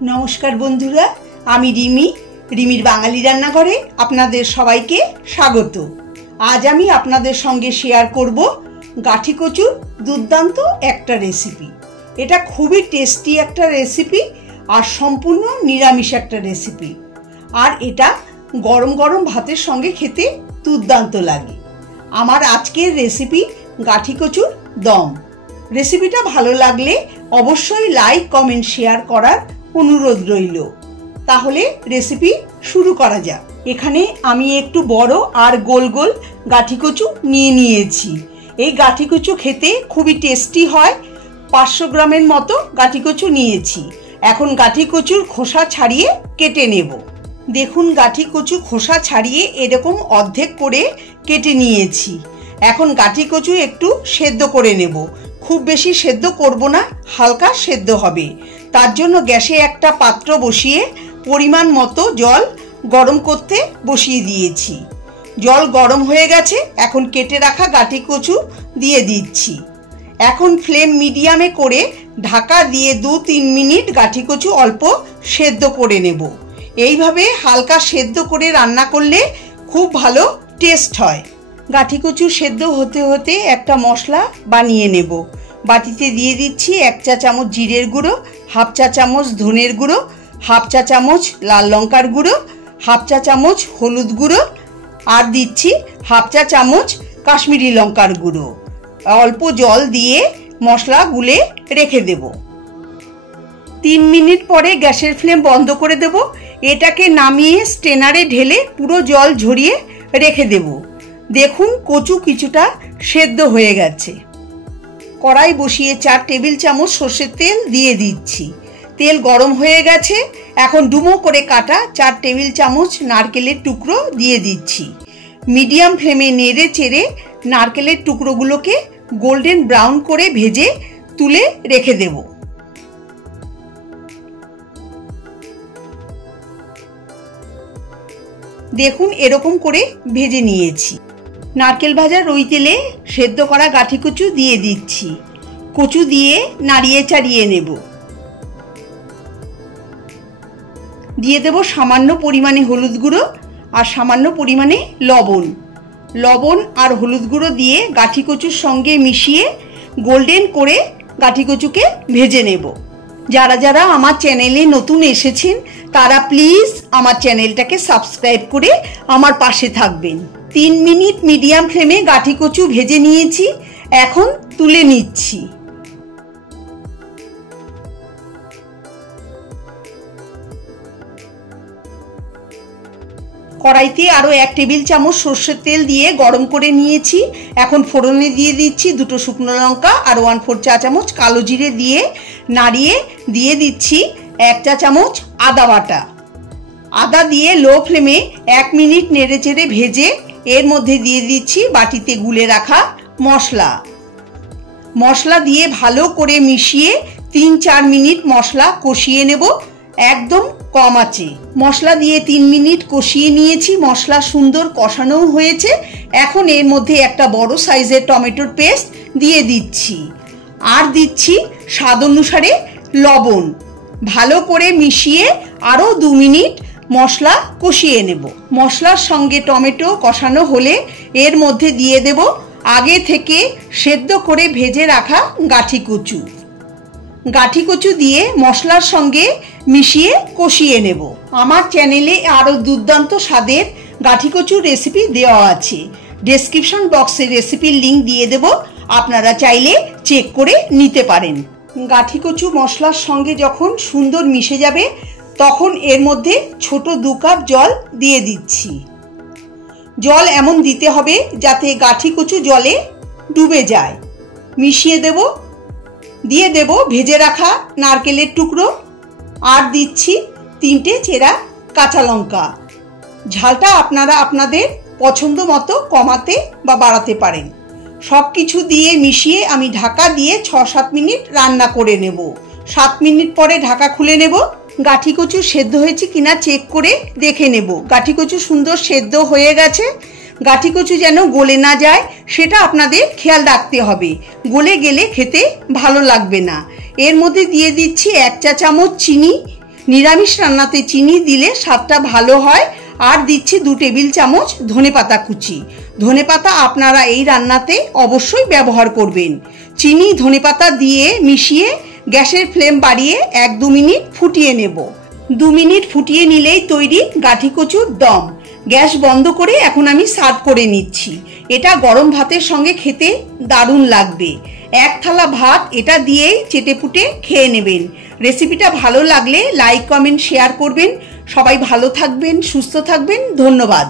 নমস্কার বন্ধুরা, আমি রিমির বাঙালি রান্নাঘরে আপনাদের সবাইকে স্বাগত। আজ আমি আপনাদের সঙ্গে শেয়ার করব গাঠি কচুর দুর্দান্ত একটা রেসিপি। এটা খুবই টেস্টি একটা রেসিপি আর সম্পূর্ণ নিরামিষ একটা রেসিপি, আর এটা গরম গরম ভাতের সঙ্গে খেতে দুর্দান্ত লাগে। আমার আজকের রেসিপি গাঠি কচুর দম। রেসিপিটা ভালো লাগলে অবশ্যই লাইক, কমেন্ট, শেয়ার করার অনুরোধ রইল। তাহলে রেসিপি শুরু করা যাক। এখানে আমি একটু বড় আর গোল গোল গাঠি কচু নিয়েছি। এই গাঠি কচু খেতে খুবই টেস্টি হয়। 500 গ্রামের মতো গাঠি কচু নিয়েছি। এখন গাঠি কচুর খোসা ছাড়িয়ে কেটে নেব। দেখুন, গাঠি কচু খোসা ছাড়িয়ে এরকম অর্ধেক করে কেটে নিয়েছি। এখন গাঠি কচু একটু সেদ্ধ করে নেব। খুব বেশি সেদ্ধ করব না, হালকা সেদ্ধ হবে। তার জন্য গ্যাসে একটা পাত্র বসিয়ে পরিমাণ মতো জল গরম করতে বসিয়ে দিয়েছি। জল গরম হয়ে গেছে। এখন কেটে রাখা গাঠি কচু দিয়ে দিচ্ছি। এখন ফ্লেম মিডিয়ামে করে ঢাকা দিয়ে 2-3 মিনিট গাঠি কচু অল্প সেদ্ধ করে নেব। এইভাবে হালকা সেদ্ধ করে রান্না করলে খুব ভালো টেস্ট হয়। গাঠি কচু সেদ্ধ হতে হতে একটা মশলা বানিয়ে নেব। বাটিতে দিয়ে দিচ্ছি 1 চা চামচ জিরের গুঁড়ো, 1/2 চা চামচ ধনের গুঁড়ো, 1/2 চা চামচ লাল লঙ্কার গুঁড়ো, 1/2 চা চামচ হলুদ গুঁড়ো, আর দিচ্ছি 1/2 চা চামচ কাশ্মীরি লঙ্কার গুঁড়ো। অল্প জল দিয়ে মশলা গুলে রেখে দেব। 3 মিনিট পরে গ্যাসের ফ্লেম বন্ধ করে দেব। এটাকে নামিয়ে স্ট্রেনারে ঢেলে পুরো জল ঝরিয়ে রেখে দেব। দেখুন, কচু কিছুটা সেদ্ধ হয়ে গেছে। কড়াই বসিয়ে 4 টেবিল চামচ সর্ষের তেল দিয়ে দিচ্ছি। তেল গরম হয়ে গেছে। এখন ডুমো করে কাটা 4 টেবিল চামচ নারকেলের টুকরো দিয়ে দিচ্ছি। মিডিয়াম ফ্লেমে নেড়ে চেড়ে নারকেলের টুকরোগুলোকে গোল্ডেন ব্রাউন করে ভেজে তুলে রেখে দেব। দেখুন, এরকম করে ভেজে নিয়েছি। নারকেল ভাজার ওই তেলে সেদ্ধ করা গাঠি কচু দিয়ে দিচ্ছি। কচু দিয়ে নাড়িয়ে চাড়িয়ে নেব। দিয়ে দেব সামান্য পরিমাণে হলুদ গুঁড়ো আর সামান্য পরিমাণে লবণ। লবণ আর হলুদ গুঁড়ো দিয়ে গাঠি কচুর সঙ্গে মিশিয়ে গোল্ডেন করে গাঠি কচুকে ভেজে নেব। যারা যারা আমার চ্যানেলে নতুন এসেছেন তারা প্লিজ আমার চ্যানেলটাকে সাবস্ক্রাইব করে আমার পাশে থাকবেন। 3 মিনিট মিডিয়াম ফ্লেমে গাঠি কচু ভেজে নিয়েছি। এখন তুলে নিচ্ছি। কড়াইতে আরও 1 টেবিল চামচ সর্ষের তেল দিয়ে গরম করে নিয়েছি। এখন ফোড়নে দিয়ে দিচ্ছি 2 শুকনো লঙ্কা আর 1/4 চা চামচ কালো জিরে দিয়ে নাড়িয়ে দিয়ে দিচ্ছি 1 চা চামচ আদা বাটা। আদা দিয়ে লো ফ্লেমে 1 মিনিট নেড়ে চেড়ে ভেজে এর মধ্যে দিয়ে দিচ্ছি বাটিতে গুলে রাখা মশলা। মশলা দিয়ে ভালো করে মিশিয়ে 3-4 মিনিট মশলা কষিয়ে নেব, একদম কম আঁচে। মশলা দিয়ে 3 মিনিট কষিয়ে নিয়েছি। মশলা সুন্দর কষানোও হয়েছে। এখন এর মধ্যে একটা বড় সাইজের টমেটোর পেস্ট দিয়ে দিচ্ছি আর দিচ্ছি স্বাদ অনুসারে লবণ। ভালো করে মিশিয়ে আরও 2 মিনিট মশলা কষিয়ে নেব। মশলার সঙ্গে টমেটো কষানো হলে এর মধ্যে দিয়ে দেব আগে থেকে সেদ্ধ করে ভেজে রাখা গাঠি কচু। গাঠি কচু দিয়ে মশলার সঙ্গে মিশিয়ে কষিয়ে নেব। আমার চ্যানেলে আরও দুর্দান্ত স্বাদের গাঠি কচুর রেসিপি দেওয়া আছে। ডেসক্রিপশন বক্সে রেসিপির লিঙ্ক দিয়ে দেব, আপনারা চাইলে চেক করে নিতে পারেন। গাঠি কচু মশলার সঙ্গে যখন সুন্দর মিশে যাবে তখন এর মধ্যে ছোট 2 কাপ জল দিয়ে দিচ্ছি। জল এমন দিতে হবে যাতে গাঠি কচু জলে ডুবে যায়। মিশিয়ে দেব। দিয়ে দেব ভেজে রাখা নারকেলের টুকরো আর দিচ্ছি 3টে চেরা কাঁচা লঙ্কা। ঝালটা আপনারা আপনাদের পছন্দ মতো কমাতে বা বাড়াতে পারেন। সব কিছু দিয়ে মিশিয়ে আমি ঢাকা দিয়ে 6-7 মিনিট রান্না করে নেব। 7 মিনিট পরে ঢাকা খুলে নেব। গাঠি কচু সেদ্ধ হয়েছে কিনা চেক করে দেখে নেব। গাঠি কচু সুন্দর সেদ্ধ হয়ে গেছে। গাঠি কচু যেন গলে না যায় সেটা আপনাদের খেয়াল রাখতে হবে। গলে গেলে খেতে ভালো লাগবে না। এর মধ্যে দিয়ে দিচ্ছি 1 চা চামচ চিনি, নিরামিষ রান্নাতে চিনি দিলে স্বাদটা ভালো হয়। আর দিচ্ছি 2 টেবিল চামচ ধনেপাতা কুচি। ধনেপাতা আপনারা এই রান্নাতে অবশ্যই ব্যবহার করবেন। চিনি ধনেপাতা দিয়ে মিশিয়ে গ্যাসের ফ্লেম বাড়িয়ে 1-2 মিনিট ফুটিয়ে নেব। 2 মিনিট ফুটিয়ে নিলেই তৈরি গাঠি কচুর দম। গ্যাস বন্ধ করে এখন আমি সার্ভ করে নিচ্ছি। এটা গরম ভাতের সঙ্গে খেতে দারুণ লাগবে। 1 থালা ভাত এটা দিয়েই চেটেপুটে খেয়ে নেবেন। রেসিপিটা ভালো লাগলে লাইক, কমেন্ট, শেয়ার করবেন। সবাই ভালো থাকবেন, সুস্থ থাকবেন। ধন্যবাদ।